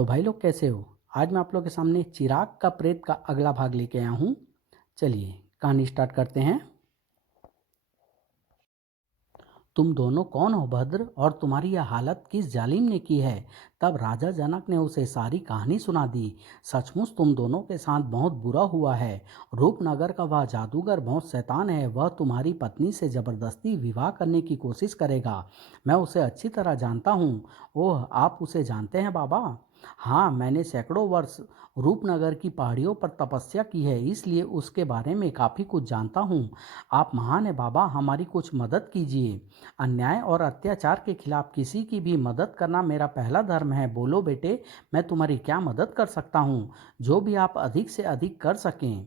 तो भाई लोग कैसे हो। आज मैं आप लोग के सामने चिराग का प्रेत का अगला भाग लेके आया हूँ। चलिए कहानी स्टार्ट करते हैं। तुम दोनों कौन हो भद्र, और तुम्हारी यह हालत किस जालिम ने की है। तब राजा जनक ने उसे सारी कहानी सुना दी। सचमुच तुम दोनों के साथ बहुत बुरा हुआ है। रूपनगर का वह जादूगर बहुत शैतान है। वह तुम्हारी पत्नी से जबरदस्ती विवाह करने की कोशिश करेगा। मैं उसे अच्छी तरह जानता हूँ। ओह, आप उसे जानते हैं बाबा। हाँ, मैंने सैकड़ों वर्ष रूपनगर की पहाड़ियों पर तपस्या की है, इसलिए उसके बारे में काफ़ी कुछ जानता हूँ। आप महान है बाबा, हमारी कुछ मदद कीजिए। अन्याय और अत्याचार के खिलाफ किसी की भी मदद करना मेरा पहला धर्म है। बोलो बेटे, मैं तुम्हारी क्या मदद कर सकता हूँ, जो भी आप अधिक से अधिक कर सकें।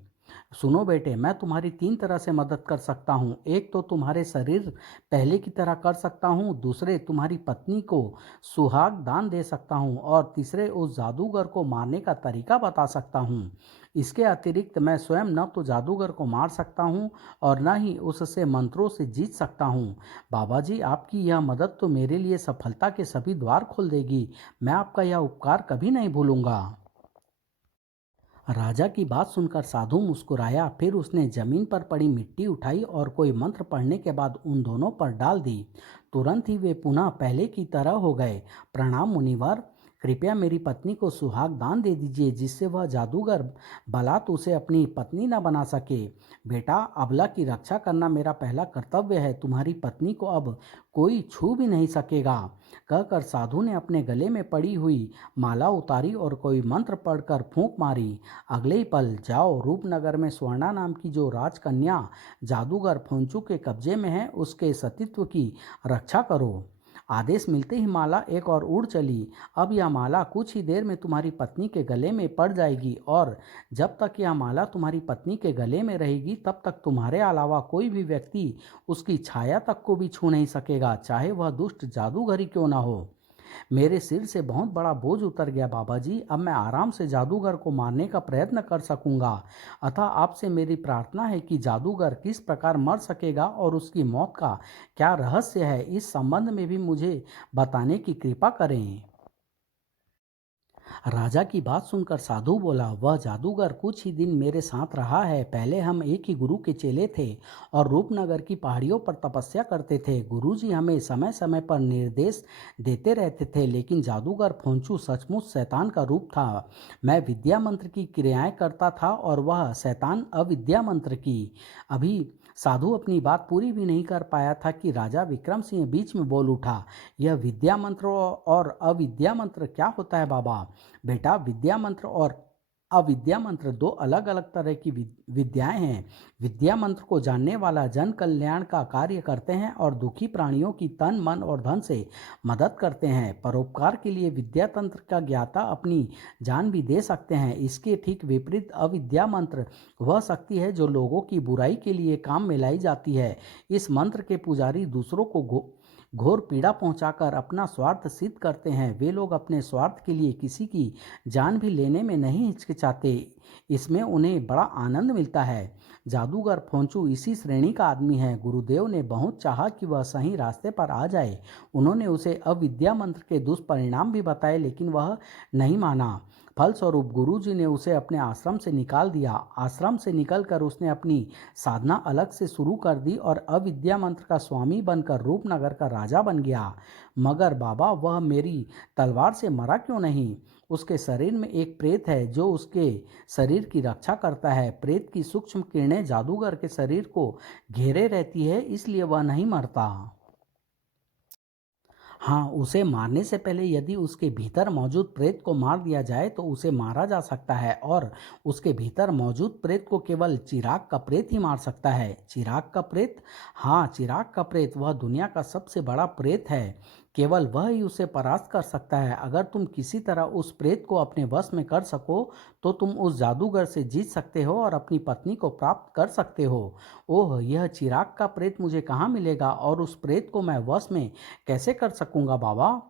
सुनो बेटे, मैं तुम्हारी तीन तरह से मदद कर सकता हूँ। एक तो तुम्हारे शरीर पहले की तरह कर सकता हूँ, दूसरे तुम्हारी पत्नी को सुहाग दान दे सकता हूँ, और तीसरे उस जादूगर को मारने का तरीका बता सकता हूँ। इसके अतिरिक्त मैं स्वयं न तो जादूगर को मार सकता हूँ और न ही उससे मंत्रों से जीत सकता हूँ। बाबा जी, आपकी यह मदद तो मेरे लिए सफलता के सभी द्वार खोल देगी। मैं आपका यह उपकार कभी नहीं भूलूंगा। राजा की बात सुनकर साधु मुस्कुराया। फिर उसने जमीन पर पड़ी मिट्टी उठाई और कोई मंत्र पढ़ने के बाद उन दोनों पर डाल दी। तुरंत ही वे पुनः पहले की तरह हो गए। प्रणाम मुनिवर, कृपया मेरी पत्नी को सुहाग दान दे दीजिए, जिससे वह जादूगर बलात् उसे अपनी पत्नी न बना सके। बेटा, अबला की रक्षा करना मेरा पहला कर्तव्य है। तुम्हारी पत्नी को अब कोई छू भी नहीं सकेगा। कहकर साधु ने अपने गले में पड़ी हुई माला उतारी और कोई मंत्र पढ़कर फूंक मारी। अगले ही पल, जाओ, रूपनगर में स्वर्णा नाम की जो राजकन्या जादूगर फोंचू के कब्जे में है, उसके सतीत्व की रक्षा करो। आदेश मिलते ही माला एक और उड़ चली। अब यह माला कुछ ही देर में तुम्हारी पत्नी के गले में पड़ जाएगी, और जब तक यह माला तुम्हारी पत्नी के गले में रहेगी, तब तक तुम्हारे अलावा कोई भी व्यक्ति उसकी छाया तक को भी छू नहीं सकेगा, चाहे वह दुष्ट जादूगर ही क्यों ना हो। मेरे सिर से बहुत बड़ा बोझ उतर गया बाबा जी। अब मैं आराम से जादूगर को मारने का प्रयत्न कर सकूंगा। अतः आपसे मेरी प्रार्थना है कि जादूगर किस प्रकार मर सकेगा और उसकी मौत का क्या रहस्य है, इस संबंध में भी मुझे बताने की कृपा करें। राजा की बात सुनकर साधु बोला, वह जादूगर कुछ ही दिन मेरे साथ रहा है। पहले हम एक ही गुरु के चेले थे और रूपनगर की पहाड़ियों पर तपस्या करते थे। गुरुजी हमें समय समय पर निर्देश देते रहते थे, लेकिन जादूगर फोंचू सचमुच शैतान का रूप था। मैं विद्या मंत्र की क्रियाएं करता था और वह शैतान अविद्या मंत्र की। अभी साधु अपनी बात पूरी भी नहीं कर पाया था कि राजा विक्रम सिंह बीच में बोल उठा, यह विद्या मंत्र और अविद्या मंत्र क्या होता है बाबा। बेटा, विद्या मंत्र और अविद्या मंत्र दो अलग अलग तरह की विद्याएं हैं। विद्या मंत्र को जानने वाला जन कल्याण का कार्य करते हैं और दुखी प्राणियों की तन मन और धन से मदद करते हैं। परोपकार के लिए विद्या तंत्र का ज्ञाता अपनी जान भी दे सकते हैं। इसके ठीक विपरीत अविद्या मंत्र वह शक्ति है जो लोगों की बुराई के लिए काम में लाई जाती है। इस मंत्र के पुजारी दूसरों को घोर पीड़ा पहुंचाकर अपना स्वार्थ सिद्ध करते हैं। वे लोग अपने स्वार्थ के लिए किसी की जान भी लेने में नहीं हिचकिचाते। इसमें उन्हें बड़ा आनंद मिलता है। जादूगर फोंचू इसी श्रेणी का आदमी है। गुरुदेव ने बहुत चाहा कि वह सही रास्ते पर आ जाए। उन्होंने उसे अविद्या मंत्र के दुष्परिणाम भी बताए, लेकिन वह नहीं माना। फलस्वरूप गुरुजी ने उसे अपने आश्रम से निकाल दिया। आश्रम से निकलकर उसने अपनी साधना अलग से शुरू कर दी और अविद्या मंत्र का स्वामी बनकर रूपनगर का राजा बन गया। मगर बाबा, वह मेरी तलवार से मरा क्यों नहीं। उसके शरीर में एक प्रेत है जो उसके शरीर की रक्षा करता है। प्रेत की सूक्ष्म किरणें जादूगर के शरीर को घेरे रहती है, इसलिए वह नहीं मरता। हाँ, उसे मारने से पहले यदि उसके भीतर मौजूद प्रेत को मार दिया जाए तो उसे मारा जा सकता है, और उसके भीतर मौजूद प्रेत को केवल चिराग का प्रेत ही मार सकता है। चिराग का प्रेत? हाँ, चिराग का प्रेत वह दुनिया का सबसे बड़ा प्रेत है। केवल वह ही उसे परास्त कर सकता है। अगर तुम किसी तरह उस प्रेत को अपने वश में कर सको तो तुम उस जादूगर से जीत सकते हो और अपनी पत्नी को प्राप्त कर सकते हो। ओह, यह चिराग का प्रेत मुझे कहाँ मिलेगा, और उस प्रेत को मैं वश में कैसे कर सकूंगा बाबा।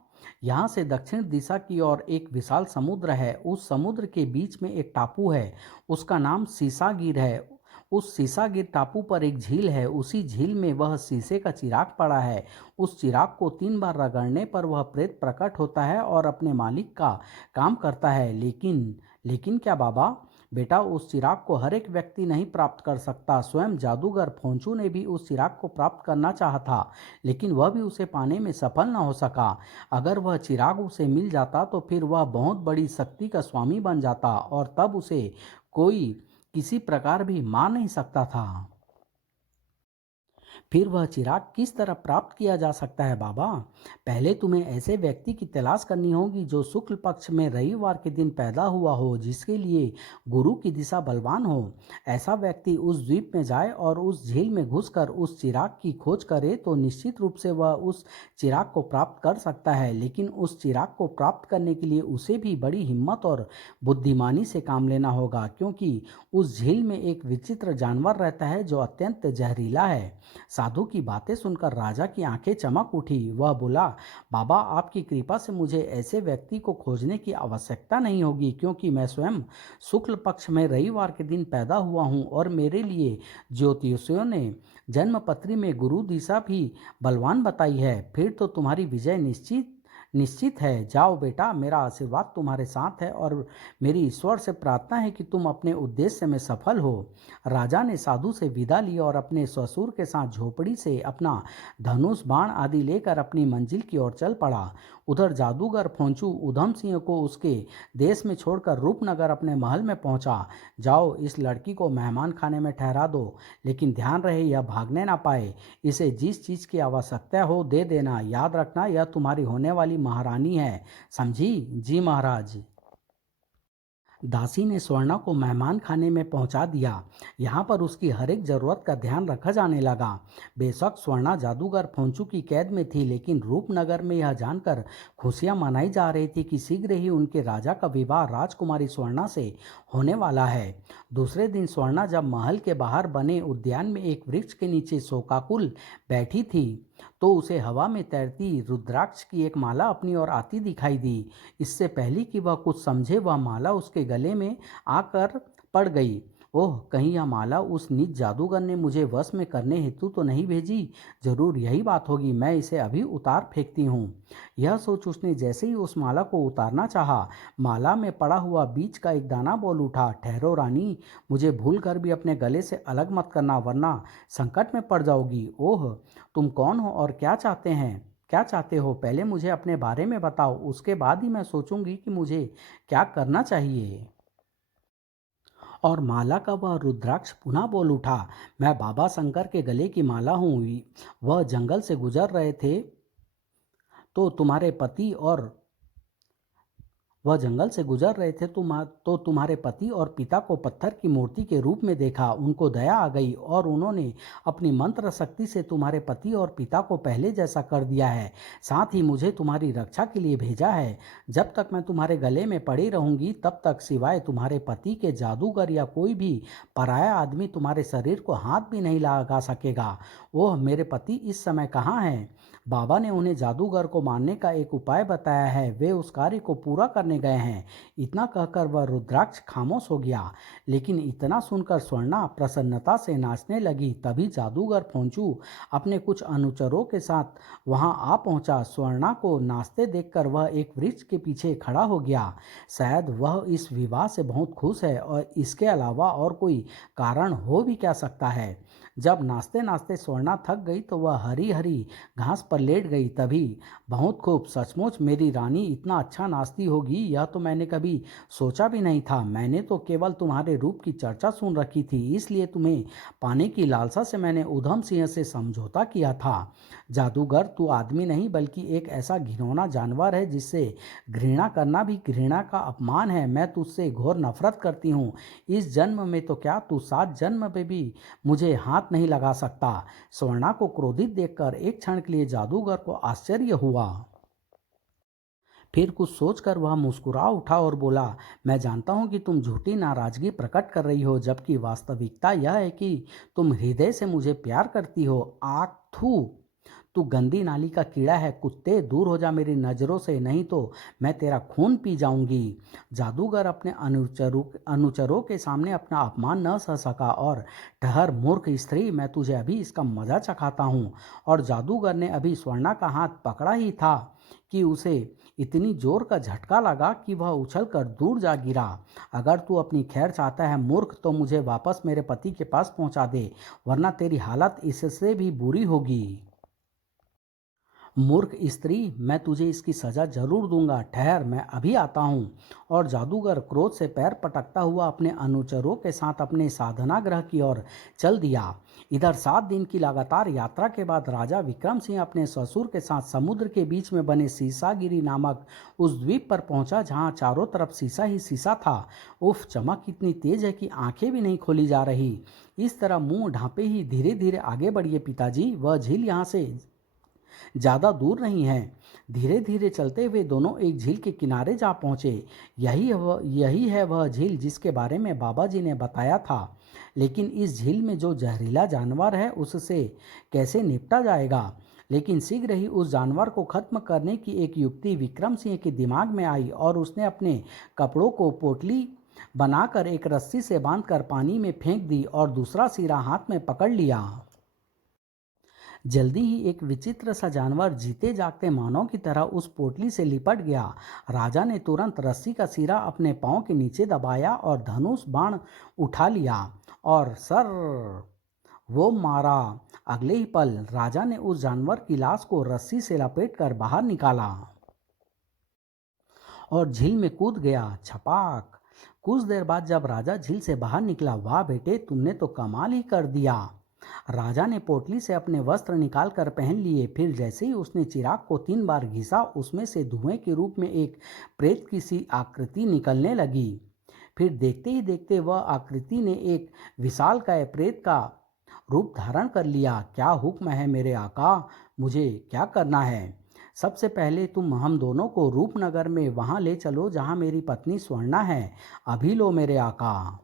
यहाँ से दक्षिण दिशा की ओर एक विशाल समुद्र है। उस समुद्र के बीच में एक टापू है। उसका नाम सीसागिर है। उस सीसागिर टापू पर एक झील है, उसी झील में वह शीशे का चिराग पड़ा है। उस चिराग को 3 बार रगड़ने पर वह प्रेत प्रकट होता है और अपने मालिक का काम करता है। लेकिन क्या बाबा? बेटा, उस चिराग को हर एक व्यक्ति नहीं प्राप्त कर सकता। स्वयं जादूगर फोंचू ने भी उस चिराग को प्राप्त करना चाहा था, लेकिन वह भी उसे पाने में सफल न हो सका। अगर वह चिराग उसे मिल जाता तो फिर वह बहुत बड़ी शक्ति का स्वामी बन जाता और तब उसे कोई किसी प्रकार भी मार नहीं सकता था। फिर वह चिराग किस तरह प्राप्त किया जा सकता है बाबा? पहले तुम्हें ऐसे व्यक्ति की तलाश करनी होगी जो शुक्ल पक्ष में रविवार के दिन पैदा हुआ हो, जिसके लिए गुरु की दिशा बलवान हो। ऐसा व्यक्ति उस द्वीप में जाए और उस झील में घुसकर उस चिराग की खोज करे तो निश्चित रूप से वह उस चिराग को प्राप्त कर सकता है। लेकिन उस चिराग को प्राप्त करने के लिए उसे भी बड़ी हिम्मत और बुद्धिमानी से काम लेना होगा, क्योंकि उस झील में एक विचित्र जानवर रहता है जो अत्यंत जहरीला है। साधु की बातें सुनकर राजा की आंखें चमक उठी। वह बोला, बाबा, आपकी कृपा से मुझे ऐसे व्यक्ति को खोजने की आवश्यकता नहीं होगी, क्योंकि मैं स्वयं शुक्ल पक्ष में रविवार के दिन पैदा हुआ हूँ और मेरे लिए ज्योतिषियों ने जन्म पत्री में गुरु दिशा भी बलवान बताई है। फिर तो तुम्हारी विजय निश्चित निश्चित है। जाओ बेटा, मेरा आशीर्वाद तुम्हारे साथ है और मेरी ईश्वर से प्रार्थना है कि तुम अपने उद्देश्य में सफल हो। राजा ने साधु से विदा ली और अपने ससुर के साथ झोपड़ी से अपना धनुष बाण आदि लेकर अपनी मंजिल की ओर चल पड़ा। उधर जादूगर फोंचू उधम सिंह को उसके देश में छोड़कर रूपनगर अपने महल में पहुंचा। जाओ, इस लड़की को मेहमान खाने में ठहरा दो, लेकिन ध्यान रहे यह भागने ना पाए। इसे जिस चीज की आवश्यकता हो दे देना। याद रखना, यह तुम्हारी होने वाली महारानी है, समझी? जी महाराज। दासी ने स्वर्णा को मेहमान खाने में पहुंचा दिया। यहाँ पर उसकी हर एक जरूरत का ध्यान रखा जाने लगा। बेशक स्वर्णा जादूगर फोंचू की कैद में थी, लेकिन रूपनगर में यह जानकर खुशियां मनाई जा रही थी कि शीघ्र ही उनके राजा का विवाह राजकुमारी स्वर्णा से होने वाला है। दूसरे दिन स्वर्णा जब महल के बाहर बने उद्यान में एक वृक्ष के नीचे शोकाकुल बैठी थी, तो उसे हवा में तैरती रुद्राक्ष की एक माला अपनी ओर आती दिखाई दी। इससे पहले कि वह कुछ समझे, वह माला उसके गले में आकर पड़ गई। ओह, कहीं यह माला उस नीच जादूगर ने मुझे वश में करने हेतु तो नहीं भेजी? जरूर यही बात होगी। मैं इसे अभी उतार फेंकती हूँ। यह सोच उसने जैसे ही उस माला को उतारना चाहा, माला में पड़ा हुआ बीच का एक दाना बोल उठा, ठहरो रानी, मुझे भूल कर भी अपने गले से अलग मत करना, वरना संकट में पड़ जाओगी। ओह, तुम कौन हो और क्या चाहते हो? पहले मुझे अपने बारे में बताओ, उसके बाद ही मैं सोचूंगी कि मुझे क्या करना चाहिए। और माला का वह रुद्राक्ष पुनः बोल उठा, मैं बाबा शंकर के गले की माला हूँ। वह जंगल से गुजर रहे थे तो तुम्हारे पति और वह जंगल से गुजर रहे थे तो तुम्हारे पति और पिता को पत्थर की मूर्ति के रूप में देखा। उनको दया आ गई और उन्होंने अपनी मंत्र शक्ति से तुम्हारे पति और पिता को पहले जैसा कर दिया है। साथ ही मुझे तुम्हारी रक्षा के लिए भेजा है। जब तक मैं तुम्हारे गले में पड़ी रहूंगी, तब तक सिवाय तुम्हारे पति के जादूगर या कोई भी पराया आदमी तुम्हारे शरीर को हाथ भी नहीं लगा सकेगा। ओह, मेरे पति इस समय कहाँ हैं? बाबा ने उन्हें जादूगर को मारने का एक उपाय बताया है, वे उस कार्य को पूरा करने गए हैं। इतना कहकर वह रुद्राक्ष खामोश हो गया। लेकिन इतना सुनकर स्वर्णा प्रसन्नता से नाचने लगी। तभी जादूगर फोंचू अपने कुछ अनुचरों के साथ वहां आ पहुंचा। स्वर्णा को नाचते देखकर वह एक वृक्ष के पीछे खड़ा हो गया। शायद वह इस विवाह से बहुत खुश है और इसके अलावा और कोई कारण हो भी क्या सकता है। जब नाचते नाचते स्वर्णा थक गई तो वह हरी हरी घास पर लेट गई। तभी, बहुत खूब, सचमुच मेरी रानी इतना अच्छा नाचती होगी, यह तो मैंने कभी सोचा भी नहीं था। मैंने तो केवल तुम्हारे रूप की चर्चा सुन रखी थी, इसलिए तुम्हें पाने की लालसा से मैंने उधम सिंह से समझौता किया था। जादूगर, तू आदमी नहीं बल्कि एक ऐसा घिनौना जानवर है जिससे घृणा करना भी घृणा का अपमान है। मैं तुझसे घोर नफरत करती हूँ। इस जन्म में तो क्या, तू 7 जन्म में भी मुझे हाथ नहीं लगा सकता। स्वर्णा को क्रोधित देखकर एक क्षण के लिए जादूगर को आश्चर्य हुआ। फिर कुछ सोचकर वह मुस्कुरा उठा और बोला, मैं जानता हूं कि तुम झूठी नाराजगी प्रकट कर रही हो, जबकि वास्तविकता यह है कि तुम हृदय से मुझे प्यार करती हो। आख थू, तू गंदी नाली का कीड़ा है, कुत्ते दूर हो जा मेरी नज़रों से, नहीं तो मैं तेरा खून पी जाऊंगी। जादूगर अपने अनुचरों के सामने अपना अपमान न सह सका और ठहर मूर्ख स्त्री, मैं तुझे अभी इसका मजा चखाता हूँ। और जादूगर ने अभी स्वर्णा का हाथ पकड़ा ही था कि उसे इतनी जोर का झटका लगा कि वह उछलकर दूर जा गिरा। अगर तू अपनी खैर चाहता है मूर्ख, तो मुझे वापस मेरे पति के पास पहुंचा दे, वरना तेरी हालत इससे भी बुरी होगी। मूर्ख स्त्री, मैं तुझे इसकी सजा जरूर दूंगा, ठहर मैं अभी आता हूँ। और जादूगर क्रोध से पैर पटकता हुआ अपने अनुचरों के साथ अपने साधना गृह की ओर चल दिया। इधर 7 दिन की लगातार यात्रा के बाद राजा विक्रम सिंह अपने ससुर के साथ समुद्र के बीच में बने सीसागिरी नामक उस द्वीप पर पहुंचा, जहां चारों तरफ सीसा ही सीसा था। उफ, चमक इतनी तेज है कि आंखें भी नहीं खोली जा रही। इस तरह मुंह ढांपे ही धीरे धीरे आगे बढ़िए पिताजी, वह झील यहाँ से ज़्यादा दूर नहीं है। धीरे धीरे चलते हुए दोनों एक झील के किनारे जा पहुँचे। यही है वह झील जिसके बारे में बाबा जी ने बताया था। लेकिन इस झील में जो जहरीला जानवर है उससे कैसे निपटा जाएगा। लेकिन शीघ्र ही उस जानवर को खत्म करने की एक युक्ति विक्रम सिंह के दिमाग में आई और उसने अपने कपड़ों को पोटली बनाकर एक रस्सी से बांधकर पानी में फेंक दी और दूसरा सिरा हाथ में पकड़ लिया। जल्दी ही एक विचित्र सा जानवर जीते जागते मानव की तरह उस पोटली से लिपट गया। राजा ने तुरंत रस्सी का सिरा अपने पांव के नीचे दबाया और धनुष बाण उठा लिया और सर वो मारा। अगले ही पल राजा ने उस जानवर की लाश को रस्सी से लपेटकर बाहर निकाला और झील में कूद गया। छपाक। कुछ देर बाद जब राजा झील से बाहर निकला, वाह बेटे, तुमने तो कमाल ही कर दिया। राजा ने पोटली से अपने वस्त्र निकालकर पहन लिए। फिर जैसे ही उसने चिराग को 3 बार घिसा, उसमें से धुएं के रूप में एक प्रेत की सी आकृति निकलने लगी। फिर देखते ही देखते वह आकृति ने एक विशालकाय प्रेत का रूप धारण कर लिया। क्या हुक्म है मेरे आका, मुझे क्या करना है? सबसे पहले तुम हम दोनों को रूपनगर में वहां ले चलो जहां मेरी पत्नी स्वर्णा है। अभी लो मेरे आका।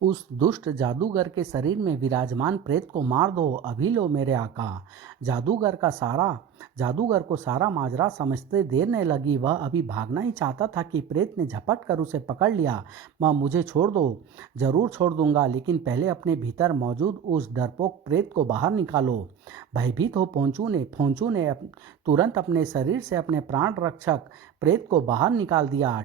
उस दुष्ट जादूगर के शरीर में विराजमान प्रेत को मार दो, अभी लो मेरे आका। जादूगर को सारा माजरा समझते देर नहीं लगी। वह अभी भागना ही चाहता था कि प्रेत ने झपट कर उसे पकड़ लिया। माँ, मुझे छोड़ दो। जरूर छोड़ दूंगा, लेकिन पहले अपने भीतर मौजूद उस डरपोक प्रेत को बाहर निकालो। भयभीत हो फोंचू ने तुरंत अपने शरीर से अपने प्राण रक्षक प्रेत को बाहर निकाल दिया।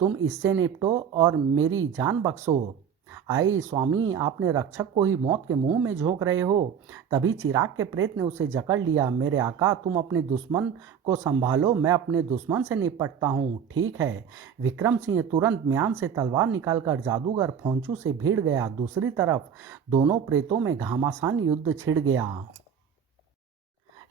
तुम इससे निपटो और मेरी जान बख्शो। आई स्वामी, आपने रक्षक को ही मौत के मुंह में झोंक रहे हो। तभी चिराग के प्रेत ने उसे जकड़ लिया। मेरे आका, तुम अपने दुश्मन को संभालो, मैं अपने दुश्मन से निपटता हूँ। ठीक है। विक्रम सिंह तुरंत म्यान से तलवार निकालकर जादूगर फोंचू से भिड़ गया। दूसरी तरफ दोनों प्रेतों में घमासान युद्ध छिड़ गया।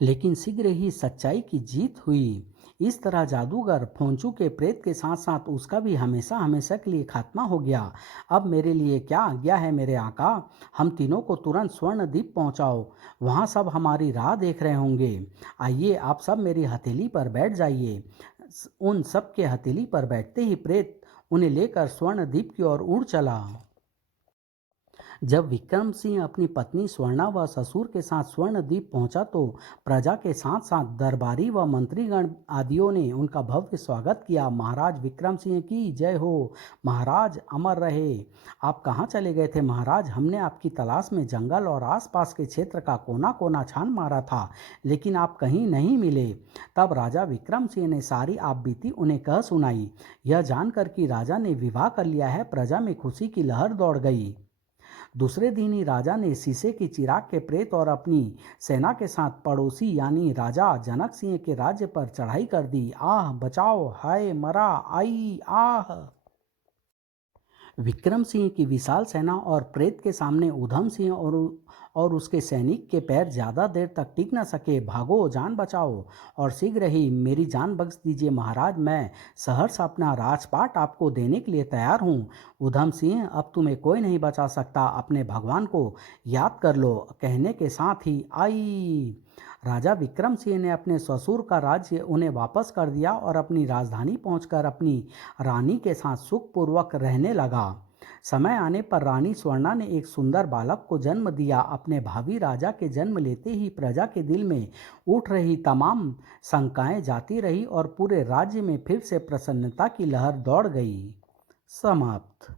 लेकिन शीघ्र ही सच्चाई की जीत हुई। इस तरह जादूगर फोंचू के प्रेत के साथ साथ उसका भी हमेशा हमेशा के लिए खात्मा हो गया। अब मेरे लिए क्या आज्ञा है मेरे आका? हम तीनों को तुरंत स्वर्ण द्वीप पहुंचाओ, वहां सब हमारी राह देख रहे होंगे। आइए आप सब मेरी हथेली पर बैठ जाइए। उन सब के हथेली पर बैठते ही प्रेत उन्हें लेकर स्वर्ण द्वीप की ओर उड़ चला। जब विक्रम सिंह अपनी पत्नी स्वर्णा व ससुर के साथ स्वर्णद्वीप पहुंचा, तो प्रजा के साथ साथ दरबारी व मंत्रीगण आदियों ने उनका भव्य स्वागत किया। महाराज विक्रम सिंह की जय हो। महाराज अमर रहे। आप कहाँ चले गए थे महाराज? हमने आपकी तलाश में जंगल और आसपास के क्षेत्र का कोना कोना छान मारा था, लेकिन आप कहीं नहीं मिले। तब राजा विक्रम सिंह ने सारी आप बीती उन्हें कह सुनाई। यह जानकर कि राजा ने विवाह कर लिया है, प्रजा में खुशी की लहर दौड़ गई। दूसरे दिन ही राजा ने शीशे की चिराग के प्रेत और अपनी सेना के साथ पड़ोसी यानी राजा जनक सिंह के राज्य पर चढ़ाई कर दी। आह बचाओ, हाय मरा, आई आह। विक्रम सिंह की विशाल सेना और प्रेत के सामने उधम सिंह और उसके सैनिक के पैर ज़्यादा देर तक टिक न सके। भागो, जान बचाओ और शीघ्र ही मेरी जान बख्श दीजिए महाराज। मैं सहर्ष अपना राजपाट आपको देने के लिए तैयार हूँ। उधम सिंह, अब तुम्हें कोई नहीं बचा सकता। अपने भगवान को याद कर लो। कहने के साथ ही आई राजा विक्रम सिंह ने अपने ससुर का राज्य उन्हें वापस कर दिया और अपनी राजधानी पहुंचकर अपनी रानी के साथ सुखपूर्वक रहने लगा। समय आने पर रानी स्वर्णा ने एक सुंदर बालक को जन्म दिया। अपने भावी राजा के जन्म लेते ही प्रजा के दिल में उठ रही तमाम शंकाएं जाती रही और पूरे राज्य में फिर से प्रसन्नता की लहर दौड़ गई। समाप्त।